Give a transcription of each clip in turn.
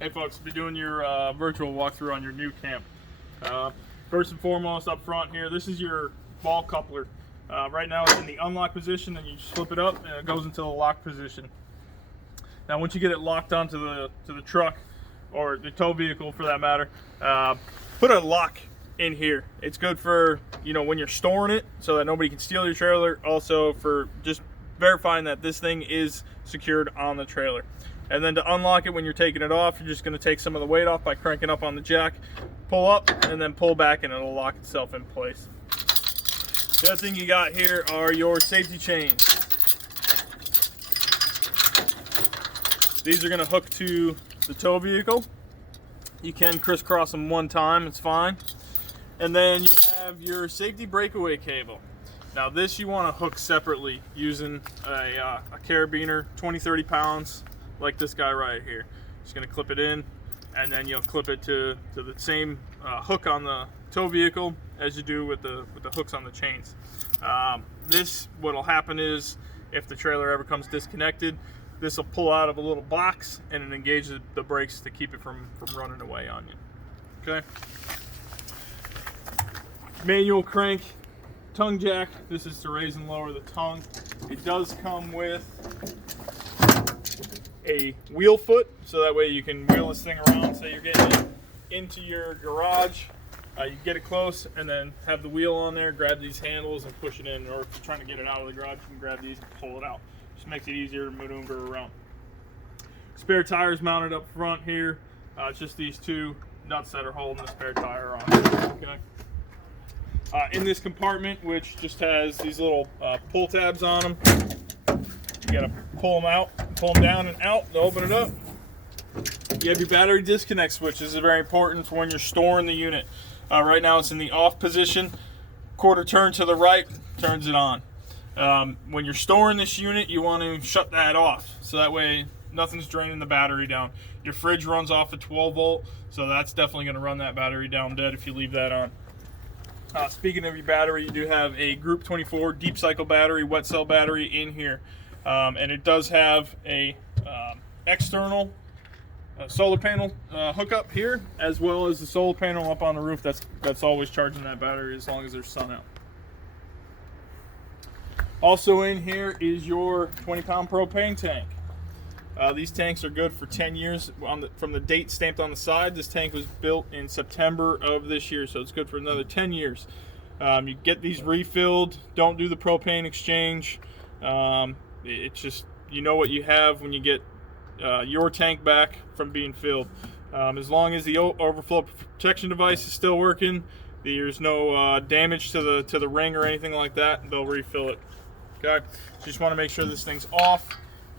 Hey folks, be doing your virtual walkthrough on your Nucamp. First and foremost, up front here, this is your ball coupler. Right now it's in the unlock position, and you just flip it up and it goes into the lock position. Now once you get it locked onto the truck, or the tow vehicle for that matter, put a lock in here. It's good for, you know, when you're storing it so that nobody can steal your trailer. Also for just verifying that this thing is secured on the trailer. And then to unlock it when you're taking it off, you're just going to take some of the weight off by cranking up on the jack, pull up, and then pull back, and it'll lock itself in place. The other thing you got here are your safety chains. These are going to hook to the tow vehicle. You can crisscross them one time, it's fine. And then you have your safety breakaway cable. Now this you want to hook separately using a carabiner, 20-30 pounds. Like this guy right here. Just gonna clip it in, and then you'll clip it to the same hook on the tow vehicle as you do with the hooks on the chains. What'll happen is, if the trailer ever comes disconnected, this will pull out of a little box and it engages the brakes to keep it from running away on you. Okay. Manual crank tongue jack. This is to raise and lower the tongue. It does come with a wheel foot, so that way you can wheel this thing around. Say you're getting it into your garage, you get it close and then have the wheel on there, grab these handles and push it in, or if you're trying to get it out of the garage, you can grab these and pull it out. Just makes it easier to maneuver around. Spare tires mounted up front here. It's just these two nuts that are holding the spare tire on. Okay. In this compartment, which just has these little pull tabs on them, you gotta pull them out, pull them down and out to open it up. You have your battery disconnect switch. This is very important for when you're storing the unit. Right now it's in the off position. Quarter turn to the right turns it on. When you're storing this unit, you want to shut that off, so that way nothing's draining the battery down. Your fridge runs off a 12 volt, so that's definitely going to run that battery down dead if you leave that on. Speaking of your battery, you do have a Group 24 deep cycle battery, wet cell battery in here. And it does have a external solar panel hookup here, as well as the solar panel up on the roof that's always charging that battery as long as there's sun out. Also in here is your 20-pound propane tank. These tanks are good for 10 years. From the date stamped on the side, this tank was built in September of this year, so it's good for another 10 years. You get these refilled. Don't do the propane exchange. It's just, you know what you have when you get your tank back from being filled. As long as the overflow protection device is still working, there's no damage to the ring or anything like that, they'll refill it. Okay, so you just want to make sure this thing's off,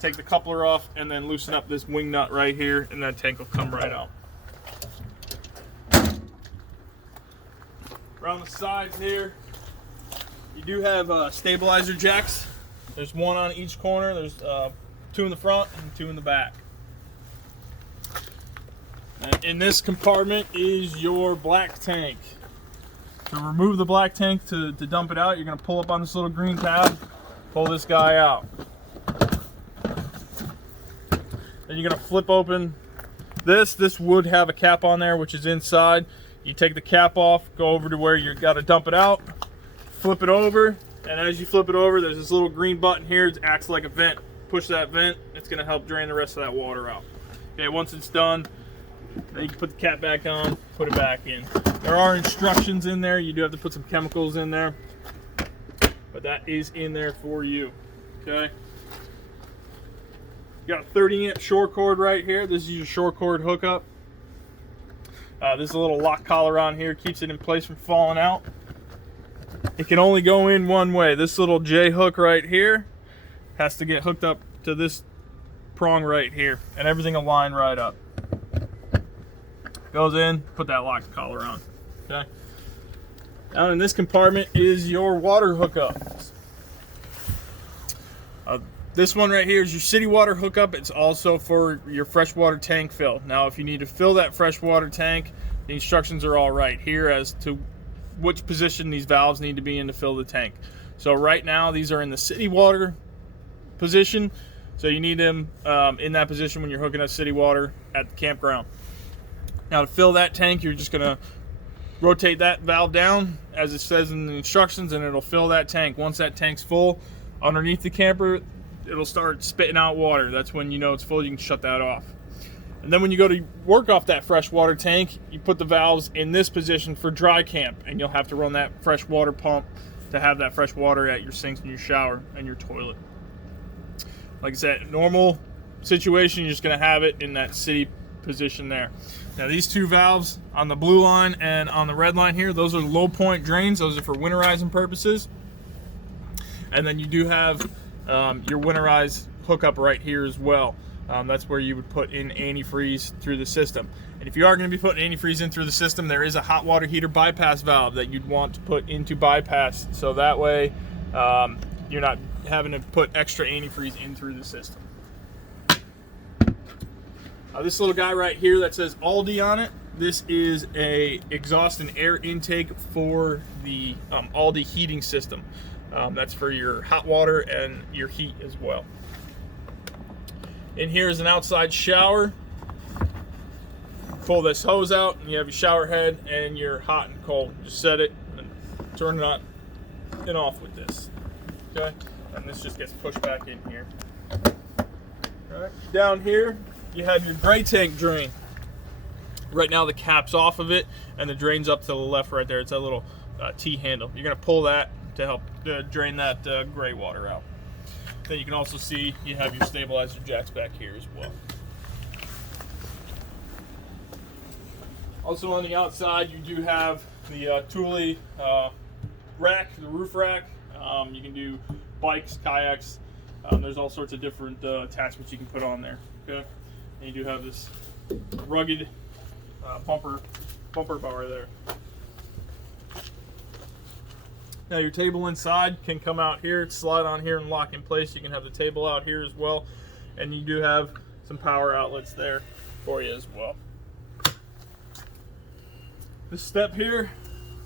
take the coupler off, and then loosen up this wing nut right here, and that tank will come right out. Around the sides here, you do have stabilizer jacks. There's one on each corner. There's two in the front and two in the back. And in this compartment is your black tank. To remove the black tank, to dump it out, you're going to pull up on this little green tab, pull this guy out. Then you're going to flip open this. This would have a cap on there, which is inside. You take the cap off, go over to where you got to dump it out, flip it over. And as you flip it over, there's this little green button here. It acts like a vent. Push that vent. It's going to help drain the rest of that water out. Okay, once it's done, then you can put the cap back on, put it back in. There are instructions in there. You do have to put some chemicals in there, but that is in there for you. Okay. You got a 30-amp short cord right here. This is your short cord hookup. There's a little lock collar on here. Keeps it in place from falling out. It can only go in one way. This little J hook right here has to get hooked up to this prong right here, and everything will line right up. Goes in, put that lock collar on. Okay. Down in this compartment is your water hookup. This one right here is your city water hookup. It's also for your freshwater tank fill. Now, if you need to fill that freshwater tank, the instructions are all right here as to which position these valves need to be in to fill the tank. So right now, these are in the city water position. So you need them in that position when you're hooking up city water at the campground. Now to fill that tank, you're just gonna rotate that valve down as it says in the instructions, and it'll fill that tank. Once that tank's full, underneath the camper, it'll start spitting out water. That's when you know it's full. You can shut that off. And then when you go to work off that fresh water tank, you put the valves in this position for dry camp, and you'll have to run that fresh water pump to have that fresh water at your sinks and your shower and your toilet. Like I said, normal situation, you're just going to have it in that city position there. Now these two valves on the blue line and on the red line here, those are low point drains. Those are for winterizing purposes. And then you do have your winterized hookup right here as well. That's where you would put in antifreeze through the system. And if you are going to be putting antifreeze in through the system, there is a hot water heater bypass valve that you'd want to put into bypass, so that way you're not having to put extra antifreeze in through the system. This little guy right here that says Aldi on it, this is a exhaust and air intake for the Aldi heating system. That's for your hot water and your heat as well. In here is an outside shower. Pull this hose out and you have your shower head and your hot and cold. Just set it and turn it on and off with this. Okay? And this just gets pushed back in here. All right. Down here you have your gray tank drain. Right now the cap's off of it and the drain's up to the left right there. It's that little T handle. You're going to pull that to help drain that gray water out. Then you can also see you have your stabilizer jacks back here as well. Also on the outside, you do have the Thule rack, the roof rack. You can do bikes, kayaks. There's all sorts of different attachments you can put on there. Okay, and you do have this rugged bumper bar there. Now your table inside can come out here, slide on here and lock in place. You can have the table out here as well. And you do have some power outlets there for you as well. This step here,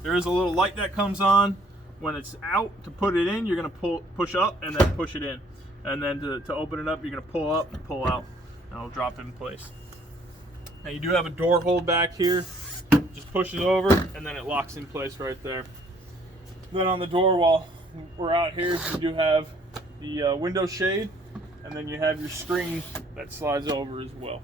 there is a little light that comes on. When it's out, to put it in, you're gonna push up and then push it in. And then to open it up, you're gonna pull up and pull out. And it'll drop in place. Now you do have a door hold back here. Just push it over and then it locks in place right there. Then on the door, while we're out here, you do have the window shade, and then you have your screen that slides over as well.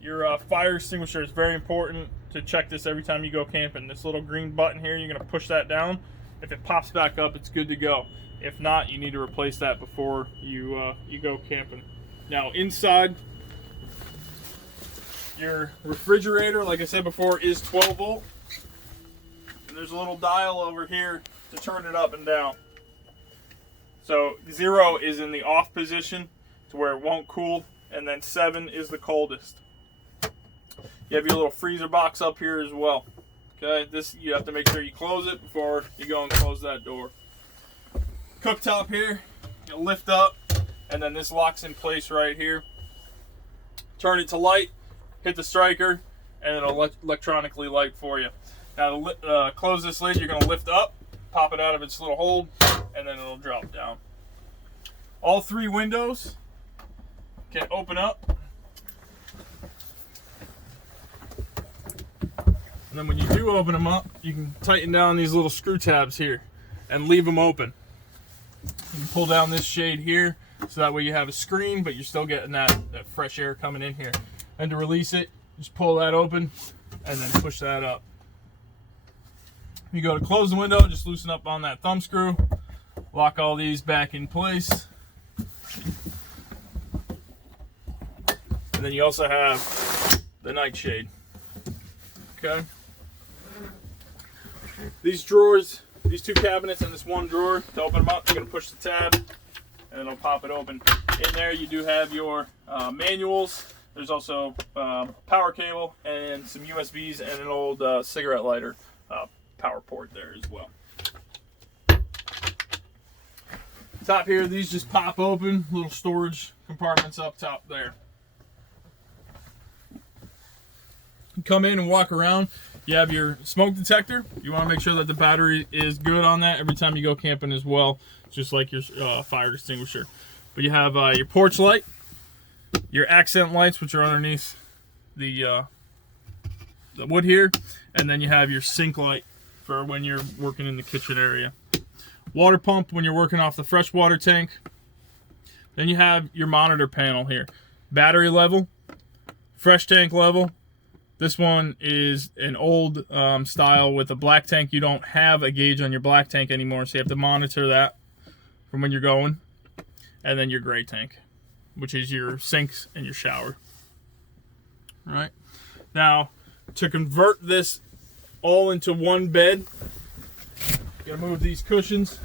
Your fire extinguisher is very important to check this every time you go camping. This little green button here, you're going to push that down. If it pops back up, it's good to go. If not, you need to replace that before you go camping. Now inside, your refrigerator, like I said before, is 12 volt. And there's a little dial over here to turn it up and down. So 0 is in the off position to where it won't cool, and then 7 is the coldest. You have your little freezer box up here as well. Okay, this you have to make sure you close it before you go and close that door. Cooktop here, you lift up, and then this locks in place right here. Turn it to light, hit the striker, and it'll electronically light for you. Now to close this lid, you're going to lift up, pop it out of its little hold, and then it'll drop down. All 3 windows can open up. And then when you do open them up, you can tighten down these little screw tabs here and leave them open. You can pull down this shade here, so that way you have a screen, but you're still getting that fresh air coming in here. And to release it, just pull that open and then push that up. You go to close the window, just loosen up on that thumb screw, lock all these back in place. And then you also have the nightshade. Okay. These drawers, these 2 cabinets and this 1 drawer, to open them up, you're going to push the tab and it'll pop it open. In there you do have your manuals. There's also power cable and some USBs and an old cigarette lighter power port there as well. Top here, these just pop open, little storage compartments up top there. You come in and walk around. You have your smoke detector. You want to make sure that the battery is good on that every time you go camping as well, just like your fire extinguisher. But you have your porch light, your accent lights, which are underneath the wood here, and then you have your sink light for when you're working in the kitchen area. Water pump when you're working off the freshwater tank. Then you have your monitor panel here. Battery level, fresh tank level. This one is an old style with a black tank. You don't have a gauge on your black tank anymore, so you have to monitor that from when you're going. And then your gray tank, which is your sinks and your shower. All right. Now, to convert this all into one bed, you gotta move these cushions.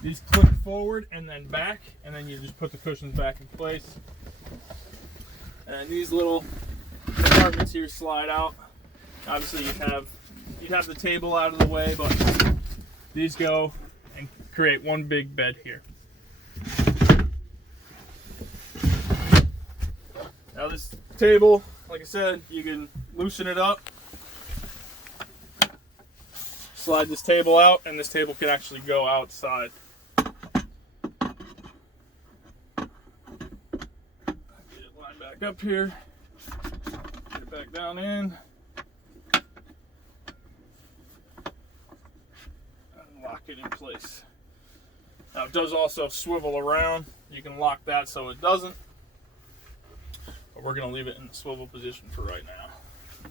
These click forward and then back, and then you just put the cushions back in place. And these little compartments here slide out. Obviously, you'd have the table out of the way, but these go and create one big bed here. Now this table, like I said, you can loosen it up, slide this table out, and this table can actually go outside. Get it lined back up here, get it back down in, and lock it in place. Now it does also swivel around. You can lock that so it doesn't. But we're going to leave it in the swivel position for right now.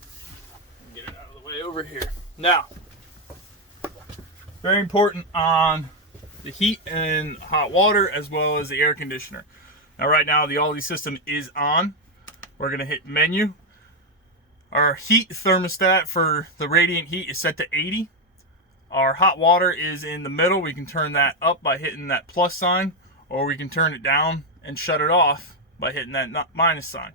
Get it out of the way over here. Now, very important on the heat and hot water as well as the air conditioner. Now right now the Aldi system is on. We're going to hit menu. Our heat thermostat for the radiant heat is set to 80. Our hot water is in the middle. We can turn that up by hitting that plus sign, or we can turn it down and shut it off by hitting that minus sign.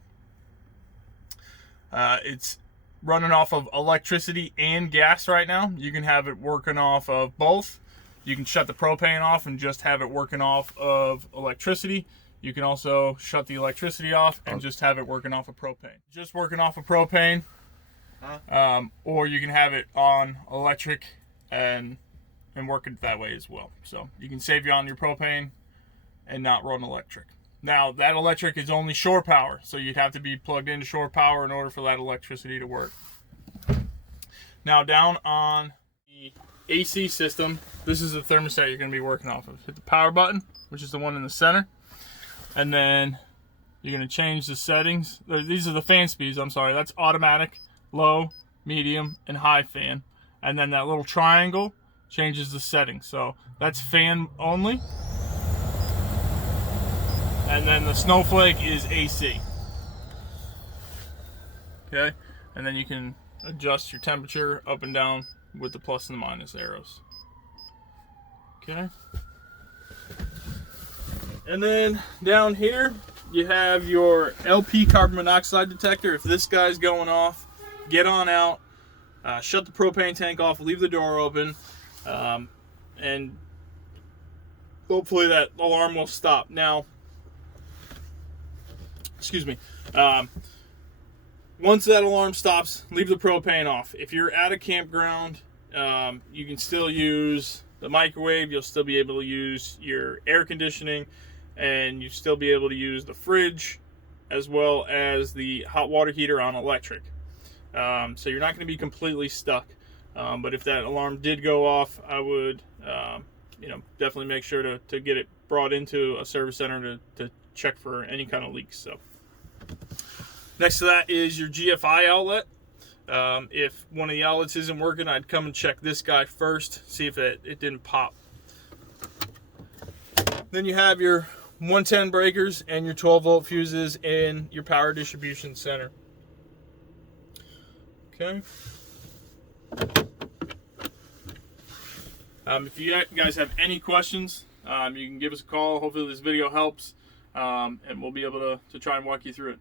It's running off of electricity and gas right now. You can have it working off of both. You can shut the propane off and just have it working off of electricity. You can also shut the electricity off and just have it working off of propane. Just working off of propane, or you can have it on electric and work it that way as well. So you can save you on your propane and not run electric. Now, that electric is only shore power, so you'd have to be plugged into shore power in order for that electricity to work. Now, down on the AC system, this is the thermostat you're going to be working off of. Hit the power button, which is the one in the center, and then you're going to change the settings. These are the fan speeds, I'm sorry. That's automatic, low, medium, and high fan. And then that little triangle changes the settings. So that's fan only. And then the snowflake is AC. Okay? And then you can adjust your temperature up and down with the plus and the minus arrows. Okay? And then down here, you have your LP carbon monoxide detector. If this guy's going off, get on out, shut the propane tank off, leave the door open, and hopefully that alarm will stop. Now, excuse me. Once that alarm stops, leave the propane off. If you're at a campground, you can still use the microwave. You'll still be able to use your air conditioning, and you still be able to use the fridge as well as the hot water heater on electric. So you're not going to be completely stuck. But if that alarm did go off, I would definitely make sure to get it brought into a service center to check for any kind of leaks. So next to that is your GFI outlet. If one of the outlets isn't working, I'd come and check this guy first, see if it didn't pop. Then you have your 110 breakers and your 12 volt fuses in your power distribution center. Okay. If you guys have any questions, you can give us a call. Hopefully this video helps, and we'll be able to try and walk you through it.